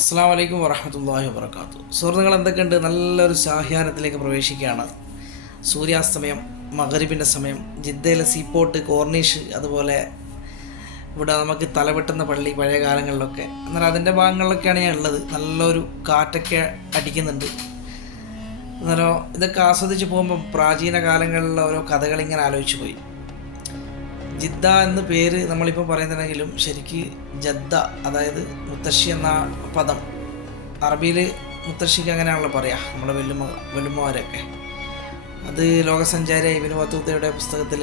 അസ്സാം വലൈക്കും വറഹമത്തല്ലാഹി വാബർക്കാത്തു സുഹൃത്തുക്കൾ എന്തൊക്കെയുണ്ട്? നല്ലൊരു സാഹ്യാനത്തിലേക്ക് പ്രവേശിക്കുകയാണ്. സൂര്യാസ്തമയം മകരിബിന്റെ സമയം ജിദ്ദയിലെ സീപ്പോട്ട് കോർണിഷ് അതുപോലെ ഇവിടെ നമുക്ക് തലവെട്ടുന്ന പള്ളി പഴയ കാലങ്ങളിലൊക്കെ. എന്നാൽ അതിന്റെ ഭാഗങ്ങളിലൊക്കെയാണ് ഞാൻ ഉള്ളത്. നല്ലൊരു കാറ്റൊക്കെ അടിക്കുന്നുണ്ട്. എന്നാലോ ഇതൊക്കെ ആസ്വദിച്ച് പോകുമ്പോൾ പ്രാചീന കാലങ്ങളിലെ ഓരോ കഥകളിങ്ങനെ ആലോചിച്ച് പോയി. ജിദ്ദ എന്ന പേര് നമ്മളിപ്പോൾ പറയുന്നുണ്ടെങ്കിലും ശരിക്ക് ജദ്ദ അതായത് മുത്തശ്ശി എന്ന പദം. അറബിയിൽ മുത്തശ്ശിക്ക് അങ്ങനെയാണല്ലോ പറയാ നമ്മുടെ വെല്ലുമ വെല്ലുമ്മമാരൊക്കെ അത് ലോകസഞ്ചാരി ഇബിന് ബത്തൂത്തയുടെ പുസ്തകത്തിൽ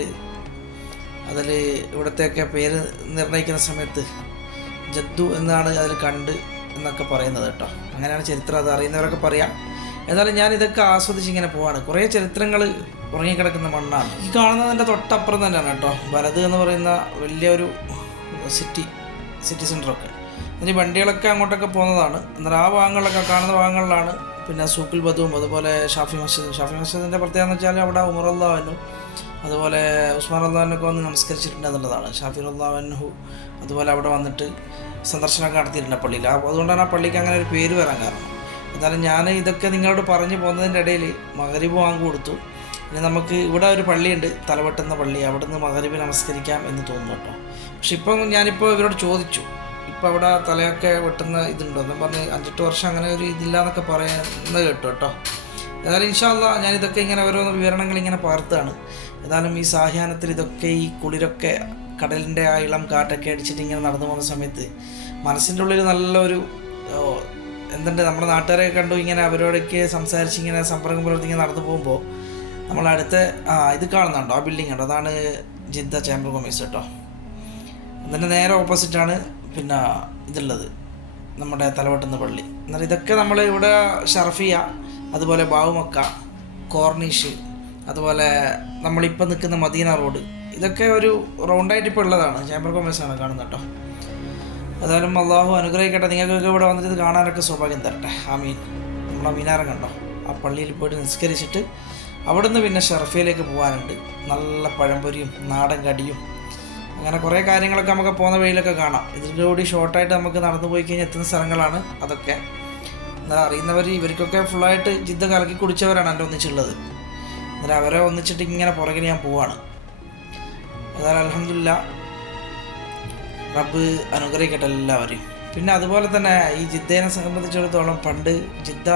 അതിൽ ഇവിടത്തെയൊക്കെ പേര് നിർണയിക്കുന്ന സമയത്ത് ജദ്ദു എന്നാണ് അതിൽ കണ്ട് എന്നൊക്കെ പറയുന്നത് കേട്ടോ. അങ്ങനെയാണ് ചരിത്രം അത് അറിയുന്നവരൊക്കെ പറയാം. എന്നാലും ഞാൻ ഇതൊക്കെ ആസ്വദിച്ച് ഇങ്ങനെ പോവാണ്. കുറേ ചരിത്രങ്ങൾ ഉറങ്ങിക്കിടക്കുന്ന മണ്ണാണ്. ഈ കാണുന്നതിന്റെ തൊട്ടപ്പുറം തന്നെയാണ് കേട്ടോ. വലത് എന്ന് പറയുന്ന വലിയൊരു സിറ്റി സിറ്റി സെന്ററൊക്കെ ഇനി വണ്ടികളൊക്കെ അങ്ങോട്ടൊക്കെ പോകുന്നതാണ്. എന്നാൽ ആ ഭാഗങ്ങളിലൊക്കെ കാണുന്ന ഭാഗങ്ങളിലാണ് പിന്നെ സൂക്കിൽ ബദുവും അതുപോലെ ഷാഫി മസ്ജിദും. ഷാഫി മസ്ജിദിന്റെ പ്രത്യേകത എന്ന് വെച്ചാൽ അവിടെ ഉമർ അള്ളാഹനും അതുപോലെ ഉസ്മാൻ അള്ളാഹനൊക്കെ വന്ന് നമസ്കരിച്ചിട്ടുണ്ട് എന്നുള്ളതാണ്. ഷാഫി അള്ളാഹു അതുപോലെ അവിടെ വന്നിട്ട് സന്ദർശനമൊക്കെ നടത്തിയിട്ടുണ്ട് പള്ളിയിൽ. അതുകൊണ്ടാണ് ആ പള്ളിക്ക് അങ്ങനെ ഒരു പേര് വരാൻ കാരണം. എന്നാലും ഞാൻ ഇതൊക്കെ നിങ്ങളോട് പറഞ്ഞു പോകുന്നതിന്റെ ഇടയിൽ മകരീബ് വാങ്ങി കൊടുത്തു. പിന്നെ നമുക്ക് ഇവിടെ ഒരു പള്ളിയുണ്ട് തലവെട്ടുന്ന പള്ളി. അവിടുന്ന് മകരീബ് നമസ്കരിക്കാം എന്ന് തോന്നുന്നു കേട്ടോ. പക്ഷെ ഇപ്പം ഞാനിപ്പോൾ ഇവരോട് ചോദിച്ചു. ഇപ്പോൾ അവിടെ തലയൊക്കെ വെട്ടുന്ന ഇതുണ്ടോ എന്ന് പറഞ്ഞ് അഞ്ചെട്ട് വർഷം അങ്ങനെ ഒരു ഇതില്ല എന്നൊക്കെ പറയുന്നത് കേട്ടു കേട്ടോ. ഏതായാലും ഇൻഷാല്ല ഞാനിതൊക്കെ ഇങ്ങനെ ഓരോ വിവരണങ്ങൾ ഇങ്ങനെ പകർത്താണ് ഏതായാലും ഈ സാഹ്യാനത്തിൽ ഇതൊക്കെ ഈ കുളിരൊക്കെ കടലിന്റെ ആ ഇളം കാറ്റൊക്കെ അടിച്ചിട്ട് ഇങ്ങനെ നടന്നു പോകുന്ന സമയത്ത് മനസ്സിന്റെ ഉള്ളിൽ നല്ലൊരു എന്തുണ്ട്? നമ്മുടെ നാട്ടുകാരെ കണ്ടു ഇങ്ങനെ അവരോടൊക്കെ സംസാരിച്ച് ഇങ്ങനെ സമ്പർക്കം ഇങ്ങനെ നടന്നു പോകുമ്പോൾ നമ്മൾ അടുത്ത ആ ഇത് കാണുന്നുണ്ടോ? ആ ബിൽഡിംഗ് ഉണ്ടോ അതാണ് ജിദ്ദ ചേംബർ കോമേഴ്സ് കേട്ടോ. അതിന്റെ നേരെ ഓപ്പോസിറ്റാണ് പിന്നെ ഇതുള്ളത്. നമ്മുടെ തലവട്ടുന്ന പള്ളി. എന്നാൽ ഇതൊക്കെ നമ്മൾ ഇവിടെ ഷർഫിയ അതുപോലെ ബാവുമക്ക കോർണിഷ് അതുപോലെ നമ്മളിപ്പോൾ നിൽക്കുന്ന മദീന റോഡ്. ഇതൊക്കെ ഒരു റൗണ്ടായിട്ട് ഇപ്പോൾ ഉള്ളതാണ്. ചേംബർ കോമേഴ്സാണ് കാണുന്നത് കേട്ടോ. ഏതായാലും അള്ളാഹു അനുഗ്രഹിക്കട്ടെ. നിങ്ങൾക്കൊക്കെ ഇവിടെ വന്നിട്ട് ഇത് കാണാനൊക്കെ സൗഭാഗ്യം തരട്ടെ. ആമീൻ. നമ്മളെ മീനാരം കണ്ടോ? ആ പള്ളിയിൽ പോയിട്ട് നിസ്കരിച്ചിട്ട് അവിടുന്ന് പിന്നെ ഷർഫയിലേക്ക് പോകാനുണ്ട്. നല്ല പഴംപൊരിയും നാടൻ കടിയും അങ്ങനെ കുറേ കാര്യങ്ങളൊക്കെ നമുക്ക് പോകുന്ന വഴിയിലൊക്കെ കാണാം. ഇതിന്റെ കൂടി ഷോർട്ടായിട്ട് നമുക്ക് നടന്നു പോയി കഴിഞ്ഞാൽ എത്തുന്ന സ്ഥലങ്ങളാണ് അതൊക്കെ. എന്നാൽ അറിയുന്നവർ ഇവർക്കൊക്കെ ഫുള്ളായിട്ട് ജിദ്ദ കലക്കി കുടിച്ചവരാണ് എന്റെ ഒന്നിച്ചുള്ളത്. എന്നാൽ അവരെ ഒന്നിച്ചിട്ട് ഇങ്ങനെ പുറകിൽ ഞാൻ പോവാണ്. അതായത് അലഹമില്ല റബ്ബ് അനുഗ്രഹിക്കട്ടെ എല്ലാവരെയും. പിന്നെ അതുപോലെ തന്നെ ഈ ജിദ്ദേനെ സംബന്ധിച്ചിടത്തോളം പണ്ട് ജിദ്ദ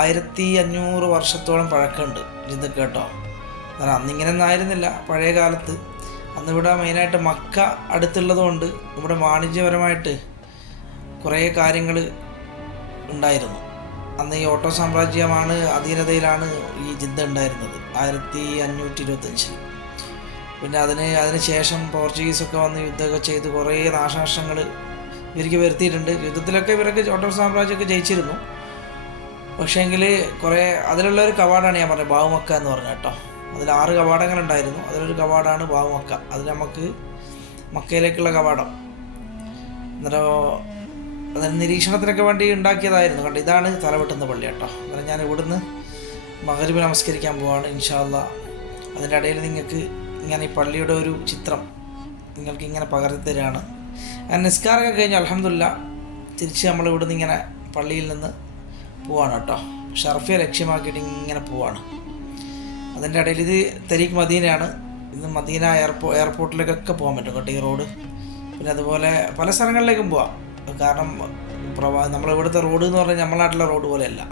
ആയിരത്തി അഞ്ഞൂറ് വർഷത്തോളം പഴക്കമുണ്ട് ജിദ്ദ കേട്ടോ. എന്നാൽ അന്നിങ്ങനെ ഒന്നും ആയിരുന്നില്ല പഴയ കാലത്ത്. അന്ന് ഇവിടെ മെയിനായിട്ട് മക്ക അടുത്തുള്ളതുകൊണ്ട് ഇവിടെ വാണിജ്യപരമായിട്ട് കുറേ കാര്യങ്ങൾ ഉണ്ടായിരുന്നു. അന്ന് ഈ ഓട്ടോ സാമ്രാജ്യമാണ് അധീനതയിലാണ് ഈ ജിദ്ദ ഉണ്ടായിരുന്നത് ആയിരത്തി അഞ്ഞൂറ്റി ഇരുപത്തഞ്ചിൽ പിന്നെ അതിന് അതിന് ശേഷം പോർച്ചുഗീസൊക്കെ വന്ന് യുദ്ധമൊക്കെ ചെയ്ത് കുറേ നാശനഷ്ടങ്ങൾ ഇവർക്ക് വരുത്തിയിട്ടുണ്ട്. യുദ്ധത്തിലൊക്കെ ഇവരൊക്കെ ഓട്ടോ സാമ്രാജ്യമൊക്കെ ജയിച്ചിരുന്നു. പക്ഷേങ്കിൽ കുറേ അതിലുള്ള ഒരു കവാടാണ് ഞാൻ പറഞ്ഞത് ബാവുമക്ക എന്ന് പറഞ്ഞ കേട്ടോ. അതിൽ ആറ് കവാടങ്ങളുണ്ടായിരുന്നു. അതിലൊരു കവാടാണ് ബാവുമക്ക. അത് നമുക്ക് മക്കയിലേക്കുള്ള കവാടം. എന്നിട്ടോ അതിന് നിരീക്ഷണത്തിനൊക്കെ വേണ്ടി ഉണ്ടാക്കിയതായിരുന്നു. കണ്ടോ ഇതാണ് തലവെട്ടുന്ന പള്ളി കേട്ടോ. അന്നേരം ഞാൻ ഇവിടുന്ന് മകരിബ് നമസ്കരിക്കാൻ പോവാണ് ഇൻഷാല്ല അതിന്റെ ഇടയിൽ നിങ്ങൾക്ക് ഇങ്ങനെ ഈ പള്ളിയുടെ ഒരു ചിത്രം നിങ്ങൾക്ക് ഇങ്ങനെ പകർത്തി തരികയാണ് നിസ്കാരമൊക്കെ കഴിഞ്ഞ് അലഹമില്ല തിരിച്ച് നമ്മൾ ഇവിടുന്ന് ഇങ്ങനെ പള്ളിയിൽ നിന്ന് പോവാണ് കേട്ടോ. ഷർഫിയെ ലക്ഷ്യമാക്കിയിട്ട് ഇങ്ങനെ പോവാണ്. അതിന്റെ ഇടയിൽ ഇത് തെരീഖ് മദീനയാണ്. ഇത് മദീന എയർപോ എയർപോർട്ടിലേക്കൊക്കെ പോകാൻ പറ്റും കേട്ടോ ഈ റോഡ്. പിന്നെ അതുപോലെ പല സ്ഥലങ്ങളിലേക്കും പോവാം. കാരണം പ്രവാ നമ്മളിവിടുത്തെ റോഡ് എന്ന് പറഞ്ഞാൽ നമ്മളായിട്ടുള്ള റോഡ് പോലെയല്ല.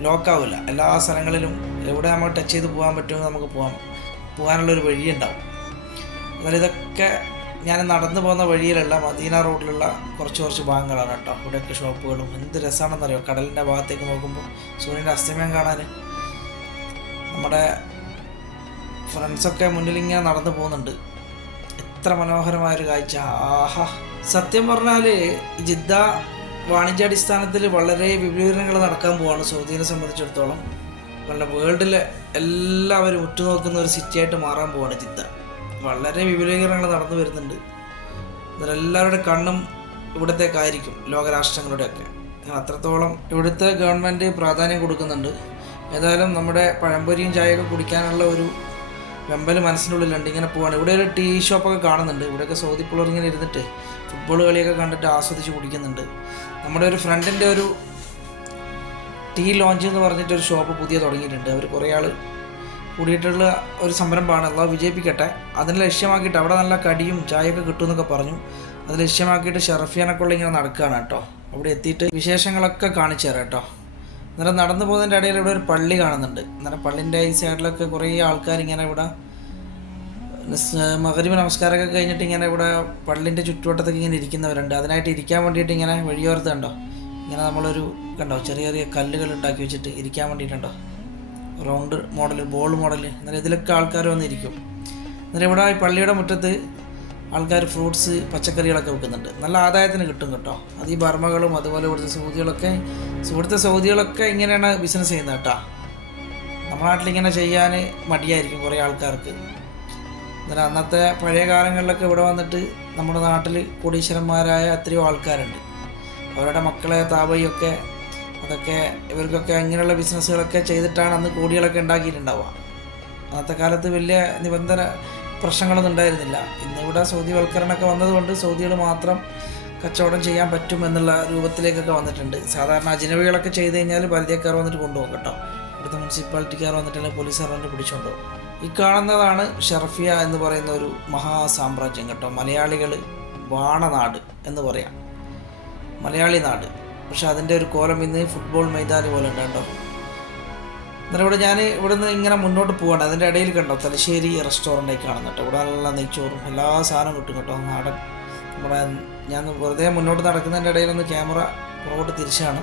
ലോക്കാവില്ല. എല്ലാ സ്ഥലങ്ങളിലും എവിടെ നമ്മൾ ടച്ച് ചെയ്ത് പോകാൻ പറ്റുമോ നമുക്ക് പോകാം പോകാനുള്ളൊരു വഴിയുണ്ടാവും. എന്നാൽ ഇതൊക്കെ ഞാൻ നടന്നു പോകുന്ന വഴിയിലുള്ള മദീന റോഡിലുള്ള കുറച്ച് കുറച്ച് ഭാഗങ്ങളാണ് കേട്ടോ. ഇവിടെയൊക്കെ ഷോപ്പുകളും എന്ത് രസമാണെന്നറിയോ കടലിന്റെ ഭാഗത്തേക്ക് നോക്കുമ്പോൾ സൂര്യന്റെ അസ്തമയം കാണാൻ. നമ്മുടെ ഫ്രണ്ട്സൊക്കെ മുന്നിൽ ഇങ്ങനെ നടന്നു പോകുന്നുണ്ട്. എത്ര മനോഹരമായൊരു കാഴ്ച. ആഹാ. സത്യം പറഞ്ഞാൽ ജിദ്ദ വാണിജ്യാടിസ്ഥാനത്തിൽ വളരെ വിപുലീകരണങ്ങൾ നടക്കാൻ പോവാണ് സൗദിനെ സംബന്ധിച്ചിടത്തോളം. വളരെ വേൾഡിലെ എല്ലാവരും ഉറ്റുനോക്കുന്ന ഒരു സിറ്റി ആയിട്ട് മാറാൻ പോവാണ് ജിദ്ദ വളരെ വിപുലീകരണങ്ങൾ നടന്നു വരുന്നുണ്ട്. എന്നാൽ എല്ലാവരുടെ കണ്ണും ഇവിടത്തേക്കായിരിക്കും ലോകരാഷ്ട്രങ്ങളുടെയൊക്കെ. അത്രത്തോളം ഇവിടുത്തെ ഗവൺമെന്റ് പ്രാധാന്യം കൊടുക്കുന്നുണ്ട്. ഏതായാലും നമ്മുടെ പഴംപൊരിയും ചായയൊക്കെ കുടിക്കാനുള്ള ഒരു വെമ്പൽ മനസ്സിനുള്ളിലുണ്ട് ഇങ്ങനെ പോവാണ്. ഇവിടെ ഒരു ടീ ഷോപ്പൊക്കെ കാണുന്നുണ്ട്. ഇവിടെയൊക്കെ സൗദി ഇങ്ങനെ ഇരുന്നിട്ട് ഫുട്ബോൾ കളിയൊക്കെ കണ്ടിട്ട് ആസ്വദിച്ച് കുടിക്കുന്നുണ്ട്. നമ്മുടെ ഒരു ഫ്രണ്ടിന്റെ ഒരു ടീ ലോഞ്ച് എന്ന് പറഞ്ഞിട്ട് ഒരു ഷോപ്പ് പുതിയ തുടങ്ങിയിട്ടുണ്ട്. അവർ കുറേ ആൾ കൂടിയിട്ടുള്ള ഒരു സംരംഭമാണ്. അള്ളാഹ് വിജയിപ്പിക്കട്ടെ. അതിനെ ലക്ഷ്യമാക്കിയിട്ട് അവിടെ നല്ല കടിയും ചായയൊക്കെ കിട്ടുമെന്നൊക്കെ പറഞ്ഞു. അത് ലക്ഷ്യമാക്കിയിട്ട് ഷെറഫിയാനക്കുള്ള ഇങ്ങനെ നടക്കുകയാണ് കേട്ടോ. അവിടെ എത്തിയിട്ട് വിശേഷങ്ങളൊക്കെ കാണിച്ചു തരാം കേട്ടോ. അന്നേരം നടന്നു പോകുന്നതിന്റെ ഇടയിൽ ഇവിടെ ഒരു പള്ളി കാണുന്നുണ്ട്. അന്നേരം പള്ളിന്റെ ഈ സൈഡിലൊക്കെ കുറേ ആൾക്കാർ ഇങ്ങനെ ഇവിടെ മകരീബ് നമസ്കാരമൊക്കെ കഴിഞ്ഞിട്ട് ഇങ്ങനെ ഇവിടെ പള്ളിന്റെ ചുറ്റുവട്ടത്തൊക്കെ ഇങ്ങനെ ഇരിക്കുന്നവരുണ്ട്. അതിനായിട്ട് ഇരിക്കാൻ വേണ്ടിയിട്ട് ഇങ്ങനെ വഴിയോർത്ത് കണ്ടോ. ഇങ്ങനെ നമ്മളൊരു കണ്ടോ ചെറിയ ചെറിയ കല്ലുകൾ ഉണ്ടാക്കി വെച്ചിട്ട് ഇരിക്കാൻ വേണ്ടിയിട്ടുണ്ടോ? റൗണ്ട് മോഡൽ ബോൾ മോഡൽ അന്നേരം ഇതിലൊക്കെ ആൾക്കാർ വന്നിരിക്കും. അന്നേരം ഇവിടെ ഈ പള്ളിയുടെ മുറ്റത്ത് ആൾക്കാർ ഫ്രൂട്ട്സ് പച്ചക്കറികളൊക്കെ വെക്കുന്നുണ്ട്. നല്ല ആദായത്തിന് കിട്ടും കേട്ടോ. അത് ഈ ബർമകളും അതുപോലെ ഇവിടുത്തെ സൗദികളൊക്കെ ഇവിടുത്തെ സൗദികളൊക്കെ ഇങ്ങനെയാണ് ബിസിനസ് ചെയ്യുന്നത് കേട്ടോ. നമ്മുടെ നാട്ടിൽ ഇങ്ങനെ ചെയ്യാൻ മടിയായിരിക്കും കുറേ ആൾക്കാർക്ക്. എന്നാൽ അന്നത്തെ പഴയ കാലങ്ങളിലൊക്കെ ഇവിടെ വന്നിട്ട് നമ്മുടെ നാട്ടിൽ കോടീശ്വരന്മാരായ എത്രയോ ആൾക്കാരുണ്ട്. അവരുടെ മക്കളെ താപയൊക്കെ അതൊക്കെ ഇവർക്കൊക്കെ അങ്ങനെയുള്ള ബിസിനസ്സുകളൊക്കെ ചെയ്തിട്ടാണ് അന്ന് കോടികളൊക്കെ ഉണ്ടാക്കിയിട്ടുണ്ടാവുക. അന്നത്തെ കാലത്ത് വലിയ നിബന്ധന പ്രശ്നങ്ങളൊന്നും ഉണ്ടായിരുന്നില്ല. ഇന്നിവിടെ സൗദിവൽക്കരണമൊക്കെ വന്നതുകൊണ്ട് സൗദികൾ മാത്രം കച്ചവടം ചെയ്യാൻ പറ്റും എന്നുള്ള രൂപത്തിലേക്കൊക്കെ വന്നിട്ടുണ്ട്. സാധാരണ അജിനവികളൊക്കെ ചെയ്ത് കഴിഞ്ഞാൽ പരിധിയക്കാർ വന്നിട്ട് കൊണ്ടുപോകും കേട്ടോ. ഇവിടുത്തെ മുനിസിപ്പാലിറ്റിക്കാർ വന്നിട്ടുണ്ടെങ്കിൽ പോലീസുകാർ വന്നിട്ട് പിടിച്ചുകൊണ്ടുപോകും ഈ കാണുന്നതാണ് ഷർഫിയ എന്ന് പറയുന്ന ഒരു മഹാസാമ്രാജ്യം കേട്ടോ. മലയാളികൾ വാണനാട് എന്ന് പറയാം. മലയാളി നാട്. പക്ഷെ അതിന്റെ ഒരു കോലം ഇന്ന് ഫുട്ബോൾ മൈതാനി പോലെ ഉണ്ട് കേട്ടോ. എന്നാലും ഇവിടെ ഞാൻ ഇവിടെ നിന്ന് ഇങ്ങനെ മുന്നോട്ട് പോവാണ്. അതിന്റെ ഇടയിൽ കണ്ടോ തലശ്ശേരി റെസ്റ്റോറന്റേക്ക് കാണുന്നു കേട്ടോ. ഇവിടെ നല്ല നെയ്ച്ചോറും എല്ലാ സാധനവും കിട്ടും കേട്ടോ. നാടൻ നമ്മുടെ ഞാൻ വെറുതെ മുന്നോട്ട് നടക്കുന്നതിന്റെ ഇടയിലൊന്ന് ക്യാമറ പുറകോട്ട് തിരിച്ചാണ്.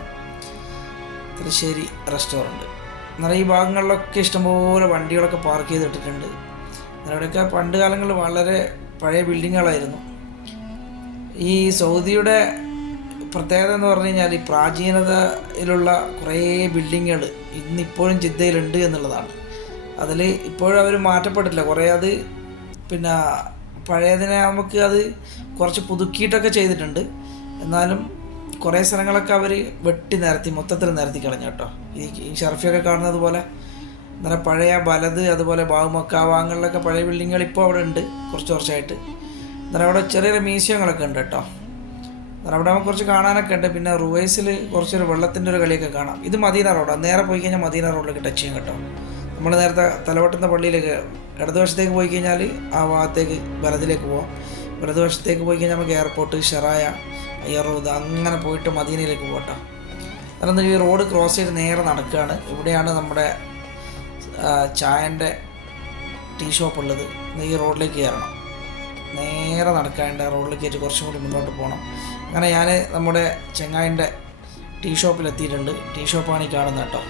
തലശ്ശേരി റെസ്റ്റോറന്റ് എന്നാൽ ഈ ഭാഗങ്ങളിലൊക്കെ ഇഷ്ടംപോലെ വണ്ടികളൊക്കെ പാർക്ക് ചെയ്തിട്ടിട്ടുണ്ട്. അവിടെയൊക്കെ പണ്ട് കാലങ്ങളിൽ വളരെ പഴയ ബിൽഡിങ്ങുകളായിരുന്നു ഈ സൗദിയുടെ പ്രത്യേകത എന്ന് പറഞ്ഞു കഴിഞ്ഞാൽ ഈ പ്രാചീനതയിലുള്ള കുറേ ബിൽഡിങ്ങുകൾ ഇന്നിപ്പോഴും ജിദ്ദയിലുണ്ട് എന്നുള്ളതാണ്. അതിൽ ഇപ്പോഴും അവർ മാറ്റപ്പെട്ടില്ല കുറേ അത് പിന്നെ പഴയതിനെ നമുക്ക് അത് കുറച്ച് പുതുക്കിയിട്ടൊക്കെ ചെയ്തിട്ടുണ്ട്. എന്നാലും കുറേ സ്ഥലങ്ങളൊക്കെ അവർ വെട്ടി നിരത്തി മൊത്തത്തിൽ നിരത്തി കളഞ്ഞു കേട്ടോ. ഈ ഷർഫിയൊക്കെ കാണുന്നത് പോലെ നല്ല പഴയ വലത് അതുപോലെ ബാവുമക്ക ഭാഗങ്ങളിലൊക്കെ പഴയ ബിൽഡിങ്ങുകൾ ഇപ്പോൾ അവിടെ ഉണ്ട് കുറച്ച് കുറച്ചായിട്ട്. എന്നാൽ അവിടെ ചെറിയ മ്യൂസിയങ്ങളൊക്കെ ഉണ്ട് കേട്ടോ. നമുക്ക് കുറച്ച് കാണാനൊക്കെ ഉണ്ട്. പിന്നെ റുവൈസിൽ കുറച്ചൊരു വെള്ളത്തിന്റെ ഒരു കളിയൊക്കെ കാണാം. ഇത് മദീന റോഡാണ് നേരെ പോയി കഴിഞ്ഞാൽ മദീന റോഡിലേക്ക് ടച്ച് ചെയ്യും കേട്ടോ. നമ്മൾ നേരത്തെ തലവട്ടുന്ന പള്ളിയിലേക്ക് ഇടതുവശത്തേക്ക് പോയി കഴിഞ്ഞാൽ ആ ഭാഗത്തേക്ക് വലതിലേക്ക് പോവാം. വലതുവശത്തേക്ക് പോയി കഴിഞ്ഞാൽ നമുക്ക് എയർപോർട്ട് ഷെറായ അയ്യറൂദ് അങ്ങനെ പോയിട്ട് മദീനയിലേക്ക് പോകട്ടോ അതെന്ന് ഈ റോഡ് ക്രോസ് ചെയ്ത് നേരെ നടക്കുകയാണ്. ഇവിടെയാണ് നമ്മുടെ ചായന്റെ ടീ ഷോപ്പ് ഉള്ളത്. ഈ റോഡിലേക്ക് കയറണം. നേരെ നടക്കാണ്ട് റോഡിലേക്ക് കുറച്ചും കൂടി മുന്നോട്ട് പോകണം. അങ്ങനെ ഞാൻ നമ്മുടെ ചെങ്ങായിന്റെ ടീ ഷോപ്പിൽ എത്തിയിട്ടുണ്ട് ടീ ഷോപ്പാണ് ഈ കാണുന്നത് കേട്ടോ.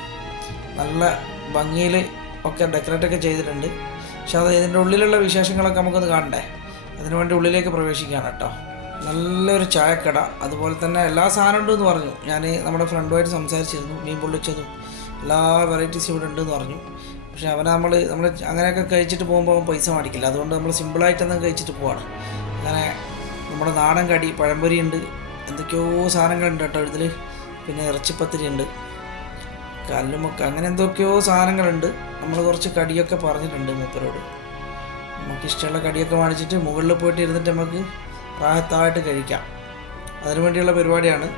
നല്ല ഭംഗിയിൽ ഒക്കെ ഡെക്കറേറ്റ് ഒക്കെ ചെയ്തിട്ടുണ്ട്. പക്ഷെ അത് ഇതിന്റെ ഉള്ളിലുള്ള വിശേഷങ്ങളൊക്കെ നമുക്കൊന്ന് കാണണ്ടേ? അതിനുവേണ്ടി ഉള്ളിലേക്ക് പ്രവേശിക്കുകയാണ് കേട്ടോ. നല്ലൊരു ചായക്കട. അതുപോലെ തന്നെ എല്ലാ സാധനം ഉണ്ട് എന്ന് പറഞ്ഞു. ഞാൻ നമ്മുടെ ഫ്രണ്ടുമായിട്ട് സംസാരിച്ചിരുന്നു. മീൻ പൊള്ളിച്ചതും എല്ലാ വെറൈറ്റീസും ഇവിടെ ഉണ്ടെന്ന് പറഞ്ഞു. പക്ഷേ അവനെ നമ്മൾ നമ്മൾ അങ്ങനെയൊക്കെ കഴിച്ചിട്ട് പോകുമ്പോൾ പൈസ മേടിക്കില്ല. അതുകൊണ്ട് നമ്മൾ സിമ്പിളായിട്ടൊന്നും കഴിച്ചിട്ട് പോവാണ്. അങ്ങനെ നമ്മുടെ നാടൻ കടി പഴംപൊരി ഉണ്ട് എന്തൊക്കെയോ സാധനങ്ങളുണ്ട് കേട്ടോ ഇതിൽ പിന്നെ ഇറച്ചിപ്പത്തിരി ഉണ്ട് കല്ലുമൊക്കെ അങ്ങനെ എന്തൊക്കെയോ സാധനങ്ങളുണ്ട്. നമ്മൾ കുറച്ച് കടിയൊക്കെ പറഞ്ഞിട്ടുണ്ട് മൂപ്പരോട്. നമുക്ക് ഇഷ്ടമുള്ള കടിയൊക്കെ വാങ്ങിച്ചിട്ട് മുകളിൽ പോയിട്ട് ഇരുന്നിട്ട് നമുക്ക് പ്രായത്തായിട്ട് കഴിക്കാം. അതിനു വേണ്ടിയുള്ള പരിപാടിയാണ്.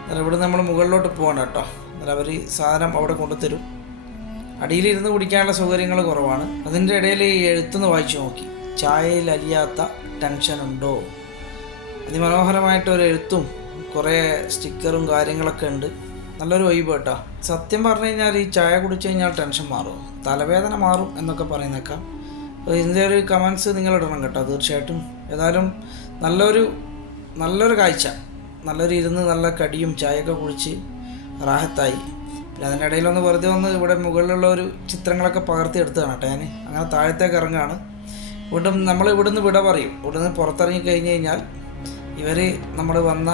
എന്നാൽ ഇവിടെ നമ്മൾ മുകളിലോട്ട് പോകണം കേട്ടോ. എന്നാൽ അവർ സാധനം അവിടെ കൊണ്ടുത്തരും അടിയിലിരുന്ന് കുടിക്കാനുള്ള സൗകര്യങ്ങൾ കുറവാണ്. അതിന്റെ ഇടയിൽ എഴുത്തുനിന്ന് വായിച്ചു നോക്കി. ചായയിൽ അലിയാത്ത ടെൻഷൻ ഉണ്ടോ അതിമനോഹരമായിട്ടൊരു എഴുത്തും കുറേ സ്റ്റിക്കറും കാര്യങ്ങളൊക്കെ ഉണ്ട് നല്ലൊരു വൈബ് കേട്ടോ. സത്യം പറഞ്ഞു കഴിഞ്ഞാൽ ഈ ചായ കുടിച്ചു കഴിഞ്ഞാൽ ടെൻഷൻ മാറും. തലവേദന മാറും എന്നൊക്കെ പറയുന്നേക്കാം. ഇതിന്റെ ഒരു കമൻസ് നിങ്ങൾ ഇടണം കേട്ടോ തീർച്ചയായിട്ടും. ഏതായാലും നല്ലൊരു നല്ലൊരു കാഴ്ച. നല്ലൊരു ഇരുന്ന് നല്ല കടിയും ചായയൊക്കെ കുടിച്ച് റാഹത്തായി. പിന്നെ അതിന്റെ ഇടയിലൊന്ന് വെറുതെ ഒന്ന് ഇവിടെ മുകളിലുള്ള ഒരു ചിത്രങ്ങളൊക്കെ പകർത്തി എടുത്തതാണ് കേട്ടോ ഞാൻ അങ്ങനെ താഴത്തേക്ക് ഇറങ്ങുകയാണ്. വീണ്ടും നമ്മൾ ഇവിടുന്ന് വിട പറയും. ഇവിടുന്ന് പുറത്തിറങ്ങി കഴിഞ്ഞ് കഴിഞ്ഞാൽ ഇവർ നമ്മൾ വന്ന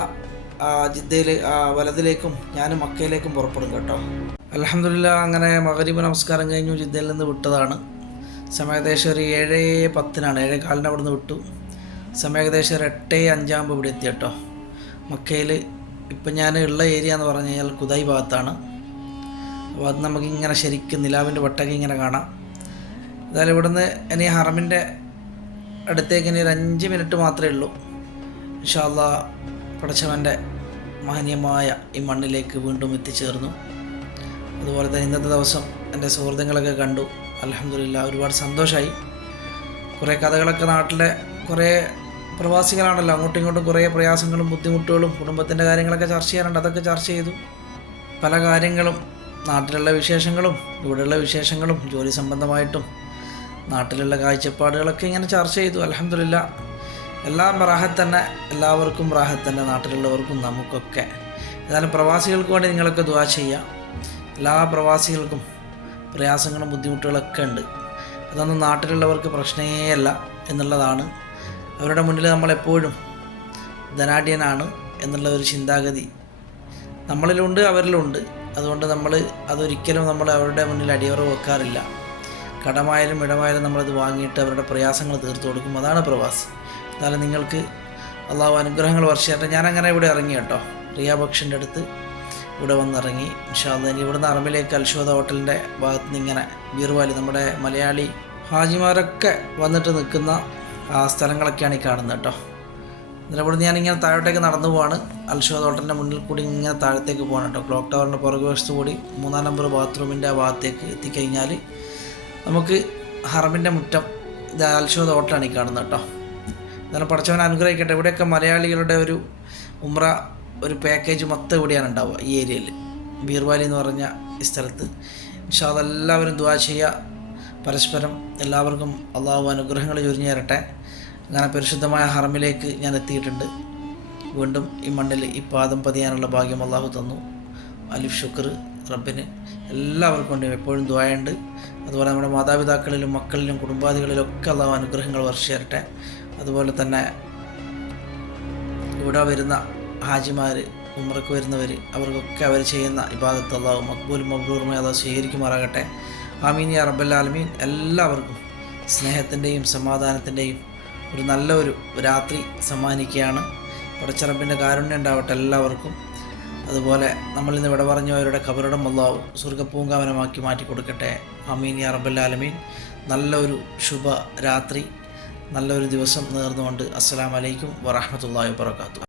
ജിദ്ദയിൽ വലതിലേക്കും ഞാൻ മക്കയിലേക്കും പുറപ്പെടും കേട്ടോ. അലഹമില്ല അങ്ങനെ മകരീബ് നമസ്കാരം കഴിഞ്ഞു ജിദ്ദയിൽ നിന്ന് വിട്ടതാണ്. സമയം ഏകദേശം ഒരു ഏഴ് പത്തിനാണ്. ഏഴ് കാലിന് അവിടുന്ന് വിട്ടു. സമയം ഏകദേശം ഒരു എട്ട് അഞ്ചാകുമ്പോൾ ഇവിടെ എത്തി കേട്ടോ. മക്കയിൽ ഇപ്പം ഞാൻ ഉള്ള ഏരിയ എന്ന് പറഞ്ഞു കഴിഞ്ഞാൽ കുതായി ഭാഗത്താണ്. അപ്പോൾ അത് നമുക്കിങ്ങനെ ശരിക്കും നിലാവിന്റെ വട്ടൊക്കെ ഇങ്ങനെ കാണാം. എന്തായാലും ഇവിടുന്ന് ഇനി ഹറമിന്റെ അടുത്തേക്ക് ഇനി ഒരു അഞ്ച് മിനിറ്റ് മാത്രമേ ഉള്ളൂ. ഇൻഷാല്ല പടച്ചവന്റെ മഹനീയമായ ഈ മണ്ണിലേക്ക് വീണ്ടും എത്തിച്ചേർന്നു. അതുപോലെ തന്നെ ഇന്നത്തെ ദിവസം എന്റെ സുഹൃത്തുക്കളൊക്കെ കണ്ടു. അലഹമില്ല ഒരുപാട് സന്തോഷമായി കുറേ കഥകളൊക്കെ നാട്ടിലെ കുറേ പ്രവാസികളാണല്ലോ. അങ്ങോട്ടും ഇങ്ങോട്ടും കുറേ പ്രയാസങ്ങളും ബുദ്ധിമുട്ടുകളും കുടുംബത്തിന്റെ കാര്യങ്ങളൊക്കെ ചർച്ച ചെയ്യാറുണ്ട് അതൊക്കെ ചർച്ച ചെയ്തു. പല കാര്യങ്ങളും നാട്ടിലുള്ള വിശേഷങ്ങളും ഇവിടെയുള്ള വിശേഷങ്ങളും ജോലി സംബന്ധമായിട്ടും നാട്ടിലുള്ള കാഴ്ചപ്പാടുകളൊക്കെ ഇങ്ങനെ ചർച്ച ചെയ്തു. അലഹമില്ല എല്ലാം റാഹത്ത് തന്നെ. എല്ലാവർക്കും റാഹത്ത് തന്നെ. നാട്ടിലുള്ളവർക്കും നമുക്കൊക്കെ. ഏതായാലും പ്രവാസികൾക്ക് വേണ്ടി നിങ്ങളൊക്കെ ദുവാ ചെയ്യാം എല്ലാ പ്രവാസികൾക്കും പ്രയാസങ്ങളും ബുദ്ധിമുട്ടുകളൊക്കെ ഉണ്ട്. അതൊന്നും നാട്ടിലുള്ളവർക്ക് പ്രശ്നേയല്ല എന്നുള്ളതാണ്. അവരുടെ മുന്നിൽ നമ്മളെപ്പോഴും ധനാഢ്യനാണ് എന്നുള്ള ഒരു ചിന്താഗതി നമ്മളിലുണ്ട് അവരിലുണ്ട്. അതുകൊണ്ട് നമ്മൾ അതൊരിക്കലും നമ്മൾ അവരുടെ മുന്നിൽ അടിയറവ് വെക്കാറില്ല. കടമായാലും ഇടമായാലും നമ്മളത് വാങ്ങിയിട്ട് അവരുടെ പ്രയാസങ്ങൾ തീർത്തു കൊടുക്കും. അതാണ് പ്രവാസി. എന്നാലും നിങ്ങൾക്ക് അള്ളാഹു അനുഗ്രഹങ്ങൾ വർഷിയാട്ടെ ഞാനങ്ങനെ ഇവിടെ ഇറങ്ങി കേട്ടോ. റിയ അടുത്ത് ഇവിടെ വന്നിറങ്ങി. ഇൻഷാല്ല ഇനി ഇവിടുന്ന് അറമിലേക്ക് അൽഷോദ ഹോട്ടലിന്റെ ഭാഗത്ത് നിന്ന് ഇങ്ങനെ ബീർവാലി നമ്മുടെ മലയാളി ഹാജിമാരൊക്കെ വന്നിട്ട് നിൽക്കുന്ന ആ സ്ഥലങ്ങളൊക്കെയാണ് ഈ കാണുന്നത് കേട്ടോ. എന്നിട്ട് ഇവിടുന്ന് ഞാനിങ്ങനെ താഴോട്ടേക്ക് നടന്നു പോവാണ്. അൽഷോദ ഹോട്ടലിന്റെ മുന്നിൽ കൂടി ഇങ്ങനെ താഴത്തേക്ക് പോകണം കേട്ടോ. ക്ലോക്ക് ടവറിന്റെ പുറകു വശത്ത് കൂടി മൂന്നാം നമ്പർ ബാത്റൂമിന്റെ ആ ഭാഗത്തേക്ക് എത്തിക്കഴിഞ്ഞാൽ നമുക്ക് ഹറമിന്റെ മുറ്റം അൽഷോദ് തോട്ടാണ് ഈ കാണുന്നത് കേട്ടോ. എന്നാലും പഠിച്ചവൻ അനുഗ്രഹിക്കട്ടെ. ഇവിടെയൊക്കെ മലയാളികളുടെ ഒരു ഉമ്ര ഒരു പാക്കേജ് മൊത്തം ഇവിടെയാണ് ഉണ്ടാവുക ഈ ഏരിയയിൽ. ബീർവാലി എന്ന് പറഞ്ഞ ഈ സ്ഥലത്ത്. പക്ഷെ അതെല്ലാവരും ദുവാ ചെയ്യുക. പരസ്പരം എല്ലാവർക്കും അള്ളാഹു അനുഗ്രഹങ്ങൾ ചൊരിഞ്ഞു തരട്ടെ. അങ്ങനെ പരിശുദ്ധമായ ഹറമിലേക്ക് ഞാൻ എത്തിയിട്ടുണ്ട്. വീണ്ടും ഈ മണ്ണിൽ ഈ പാദം പതിയാനുള്ള ഭാഗ്യം അള്ളാഹു തന്നു. അലിഫ് ഷുക്കർ റബ്ബിന് എല്ലാവർക്കും വേണ്ടിയും എപ്പോഴും ദ്വായുണ്ട് അതുപോലെ നമ്മുടെ മാതാപിതാക്കളിലും മക്കളിലും കുടുംബാദികളിലും ഒക്കെ അള്ളാഹു അനുഗ്രഹങ്ങൾ വർഷിച്ചു അതുപോലെ തന്നെ ഇവിടെ വരുന്ന ഹാജിമാർ ഉമ്രക്ക് വരുന്നവർ അവർക്കൊക്കെ അവർ ചെയ്യുന്ന ഇബാദത്ത് അള്ളാഹു മക്ബൂലും മബ്ബൂറുമായി അള്ളാഹു സ്വീകരിക്കുമാറാകട്ടെ. ആമീൻ യാ റബ്ബല്ലാലമീൻ എല്ലാവർക്കും സ്നേഹത്തിന്റെയും സമാധാനത്തിന്റെയും ഒരു നല്ലൊരു രാത്രി സമ്മാനിക്കുകയാണ്. പടച്ചറബിന്റെ കാരുണ്യം ഉണ്ടാവട്ടെ എല്ലാവർക്കും. അതുപോലെ നമ്മൾ ഇന്ന് ഇവിടെ പറഞ്ഞവരുടെ കബറിടം അള്ളാഹു സ്വർഗപ്പൂങ്കാവനമാക്കി മാറ്റി കൊടുക്കട്ടെ അമീൻ യാ റബ്ബല്ലാലമീൻ നല്ലൊരു ശുഭ രാത്രി നല്ലൊരു ദിവസം നേർന്നുകൊണ്ട് അസ്സലാമലൈക്കും വറഹമത്തല്ലാ വാത്തു